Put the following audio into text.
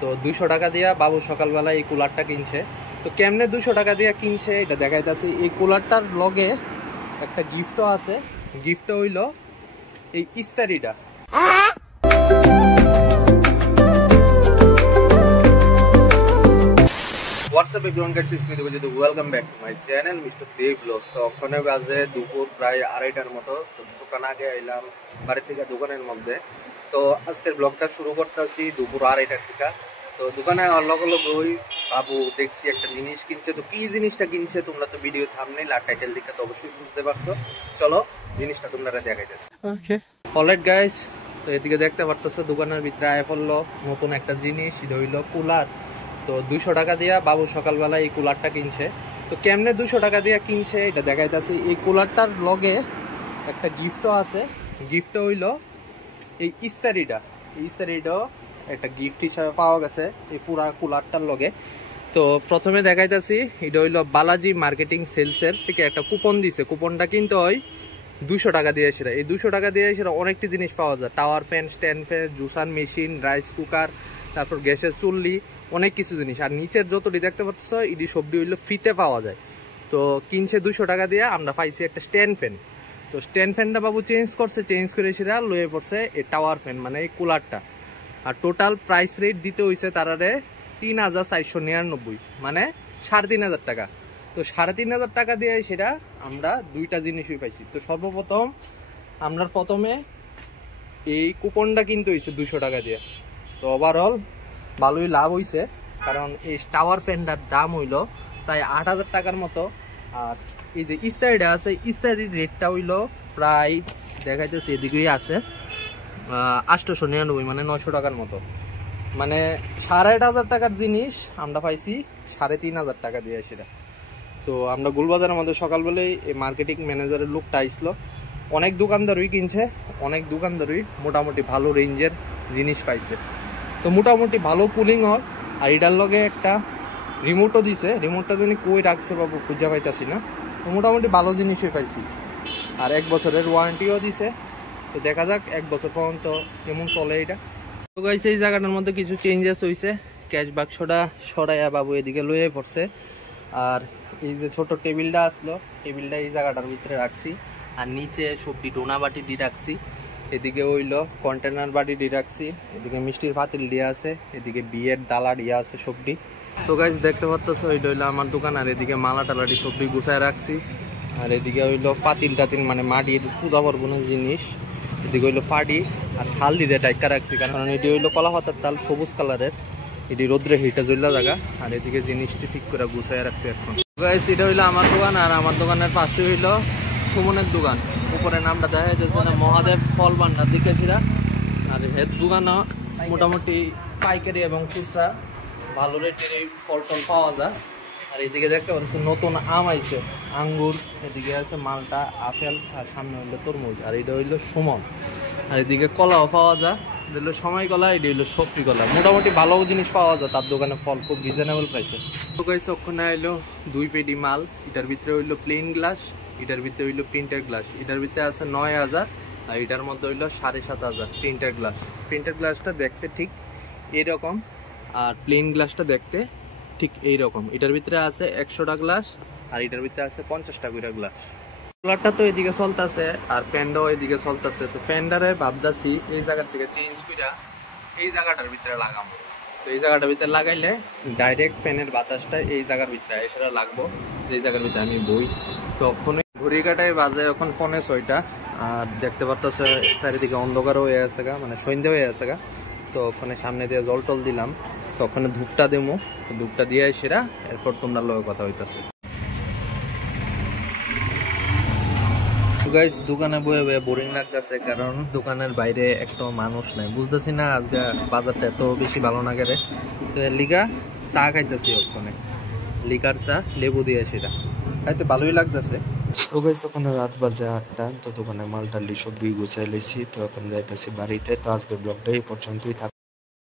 তো 200 টাকা দিয়া বাবু সকালবেলা এই কুলারটা কিনছে। তো কেমনে 200 টাকা দিয়া কিনছে এটা দেখাইতেছি। এই কুলারটার লগে একটা গিফটও আছে। গিফট হইল এই ইস্তারিটা। What's up everyone, guys it's me Debjit, welcome back to my channel mister Dev blogs. তো ওখানে বাজে দুপুর প্রায় 2:30টার মতো। তো দোকান আগে এলাম বাড়ি থেকে দোকানের মধ্যে। তো আজকের ব্লগটা শুরু করতেছি দুপুর 2:30টার থেকে। তো দোকানে অলগ অলগ ওই বাবু দেখছি একটা জিনিস কিনছে। তো কি জিনিসটা কিনছে তোমরা তো ভিডিও থাম্বনেইল আর টাইটেল দেখে তো অবশ্যই বুঝতে পারছো। চলো জিনিসটা তোমরা দেখাইতেছি। ওকে অলরাইট গাইস, তো এদিকে দেখতে পারতেছো দোকানের ভিতরে আয় পড়লো নতুন একটা জিনিস, এটা হইলো কুলার। তো 200 টাকা দিয়া বাবু সকালবেলা এই কুলারটা কিনছে। তো কেমনে 200 টাকা দিয়া কিনছে এটা দেখাইতেছি। এই কুলারটার লগে একটা গিফটও আছে। গিফট হইল এই ইস্তারিটা। এই ইস্তারিটাও একটা গিফট হিসাবে পাওয়া গেছে এই পুরা কুলারটার লগে। তো প্রথমে দেখাইতেছি, এটা হইলো বালাজি মার্কেটিং সেলসের থেকে একটা কুপন দিছে। কুপনটা কিন্তু ওই 200 টাকা দিয়ে সেটা, এই 200 টাকা দিয়ে সেটা অনেকটি জিনিস পাওয়া যায়। Tower fan, stand fan, juicer machine, rice cooker, তারপর গ্যাসের চুল্লি, অনেক কিছু জিনিস। আর নিচের যতটি দেখতে পাচ্ছ এটি সবটি হইলো ফ্রিতে পাওয়া যায়। তো কিনছে 200 টাকা দিয়ে। আমরা পাইছি একটা স্ট্যান্ড ফ্যান। তো স্ট্যান্ড ফ্যানটা বাবু চেঞ্জ করছে, চেঞ্জ করে সেটা লয়ে পড়ছে এই টাওয়ার ফ্যান মানে এই কুলারটা। আর টোটাল প্রাইস রেট দিতে হয়েছে তারারে 3,499, মানে 3,500 টাকা। তো 3,500 টাকা দিয়ে সেটা আমরা দুইটা জিনিসই পাইছি। তো সর্বপ্রথম আমরা প্রথমে এই কুপনটা কিনতে হয়েছে 200 টাকা দিয়ে। তো ওভারঅল ভালোই লাভ হয়েছে, কারণ এই টাওয়ার ফ্যানটার দাম হইলো প্রায় 8,000 টাকার মতো। আর এই যে ইস্তারিটা আছে, ইস্তারির রেটটা হইলো প্রায় দেখাইতেছে এদিকেই আছে 899, মানে 900 টাকার মতো। মানে 8,500 টাকার জিনিস আমরা পাইছি 3,500 টাকা দিয়ে সেটা। তো আমরা গুলবাজারের মধ্যে সকালবেলায় এই মার্কেটিং ম্যানেজারের লোকটা আইসলো। অনেক দোকানদারই কিনছে, অনেক দোকানদারই মোটামুটি ভালো রেঞ্জের জিনিস পাইছে। তো মোটামুটি ভালো কুলিং হয়। আর এটার লগে একটা রিমোটও দিছে। রিমোটটা যিনি কই রাখছে বাবু খুঁজে পাইতাছি না। তো মোটামুটি ভালো জিনিসই পাইছি। আর 1 বছরের ওয়ারেন্টিও দিছে। তো দেখা যাক 1 বছর পর্যন্ত কেমন চলে এটা। তো গাইস এই জায়গাটার মধ্যে কিছু চেঞ্জেস হয়েছে। ক্যাশ বাক্সটা সরাইয়া বাবু এদিকে লয়ে পড়ছে। আর এই যে ছোট টেবিলটা আসলো, টেবিলটা এই জায়গাটার ভিতরে রাখছি। আর নিচে সবটি ডোনা বাটি দিয়ে রাখছি। এদিকে হইলো কন্টেনার বাটি দিয়ে রাখছি। এদিকে মিষ্টির পাতিল দিয়ে আছে, এদিকে বিয়ের ডালা দিয়ে আছে সবটি। তো গাইস দেখতে পাচ্ছ এটা হইলো আমার দোকান। আর এদিকে মালা টালাটি সবটি গুছায় রাখছি। আর এদিকে হইলো পাতিল টাতিল মানে মাটির পূজা পার্বণের জিনিস। এদিকে হইলো পাটি আর থাল দিয়ে টাইকা রাখছি, কারণ এটি হইলো কলা পাতার তাল, সবুজ কালারের। এটি রোদ্রে হিটা জ্বলা জায়গা। আর এদিকে জিনিসটি ঠিক করে গুছায় রাখছি এখন। গাইস এটা হইলো আমার দোকান। আর আমার দোকানের পাশে হইলো সুমনের দোকান। উপরে নামটা দেখা যাচ্ছে না, মহাদেব ফল ভান্ডার দিকে ছিল। আর এর দোকানও মোটামুটি পাইকারি এবং খুচরা ভালো রেটের এই ফল টল পাওয়া যায়। আর এদিকে দেখতে পাচ্ছি নতুন আম আইছে, আঙ্গুর। এদিকে আছে মালটা, আপেল। আর সামনে হইলো তরমুজ। আর এটা হইলো সুমন। আর এদিকে কলাও পাওয়া যায়, এটা হইলো সময় কলা, এটা হইলো সফরি কলা। মোটামুটি ভালো জিনিস পাওয়া যায় তার দোকানে। ফল খুব রিজনেবল প্রাইসে। তো গাইস ওখানে আইলো 2 পেটি মাল। এটার ভিতরে হইলো প্লেন গ্লাস, এটার ভিতরে হইলো প্রিন্টার গ্লাস। এটার ভিতরে আছে 9,000, আর এটার মধ্যে হইলো 7,500 প্রিন্টার গ্লাস। প্রিন্টার গ্লাসটা দেখতে ঠিক এইরকম, আর প্লেন গ্লাসটা দেখতে ঠিক এইরকম। এটার ভিতরে আছে 100টা গ্লাস, আর এটার ভিতরে আছে 50টা করে গ্লাস। কুলারটা তো এদিকে চলতেছে, আর ফ্যানটাও এদিকে চলতেছে। তো ফ্যানটারে ভাবদাছি এই জায়গার থেকে চেঞ্জ করে এই জায়গাটার ভিতরে লাগাবো। তো এই জায়গাটার ভিতরে লাগাইলে ডাইরেক্ট ফ্যানের বাতাসটা এই জায়গার ভিতরে এসে লাগবো, এই জায়গার ভিতরে আমি বই। তো ওখানে ঘড়ি কাটাই বাজে এখন ফোনে 6টা। আর দেখতে পারতেছে চারিদিকে অন্ধকারও হয়ে আছে গা, মানে সন্ধ্যা হয়ে আছে গা। তো ওখানে সামনে দিয়ে জল টল দিলাম। তো ওখানে ধূপটা দেবো, ধূপটা দিয়ে সেরা এরপর তোমরা লোক কথা হইতেছে। গাইস দোকানে বয়ে বয়ে বোরিং লাগতেছে, কারণ দোকানের বাইরে একটা মানুষ নাই। বুঝতেছি না আজকে বাজারটা এত বেশি ভালো না করে। তো লিগা চা খাইতেছি ওখানে, লিকার চা লেবু দিয়ে সেটা খাইতে ভালোই লাগতেছে। তো গাইস ওখানে রাত বাজে 8টা। তো দোকানে মালটালি সবই গুছাই লেছি। তো এখন যাইতেছি বাড়িতে। তো আজকে ব্লগটা এই পর্যন্তই থাক।